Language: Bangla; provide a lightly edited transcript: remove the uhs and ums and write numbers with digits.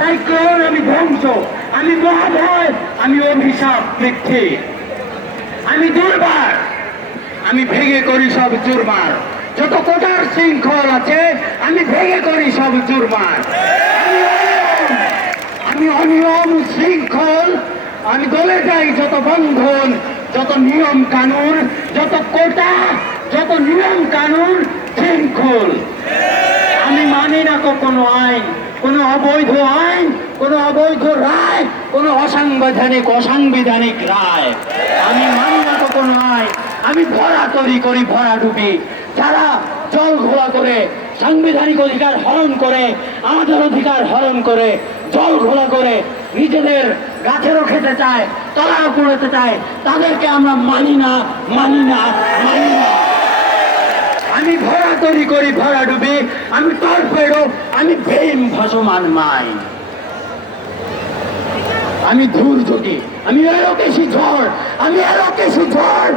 সাইক্লোন, আমি ধ্বংস, আমি মহাভয়, আমি অভিশাপ পৃথ্বী, আমি দুর্বার, আমি ভেঙে করি সব চুরমার। যত কোটার শৃঙ্খল আছে আমি ভেঙে করি সব চুরমার। আমি অনিয়ম শৃঙ্খল, আমি গলে যাই যত বন্ধন, যত নিয়ম কানুন, যত কোটা, যত নিয়ম কানুন শৃঙ্খল। আমি মানি না কোনো আইন, কোনো অবৈধ আইন, কোনো অবৈধ রায়, কোনো অসাংবিধানিক রায়। আমি মানি না কোনো আইন। আমি ভরা তৈরি করি ভরা ডুবি। যারা জল ঘোলা করে সাংবিধানিক অধিকার হরণ করে, আমাদের অধিকার হরণ করে, জল ঘোলা করে নিজেদের গাছেরও খেতে চায়, তলাও করতে চায়, তাদেরকে আমরা মানি না, মানি না, মানি না। আমি ভরা তৈরি করি ভরা ডুবি, আমি টর্পেডো, আমি ভীম ভাসমান মাই, আমি ধূর্জটি, আমি এলোকেশী ঝড়, আমি এলোকেশী ঝড়।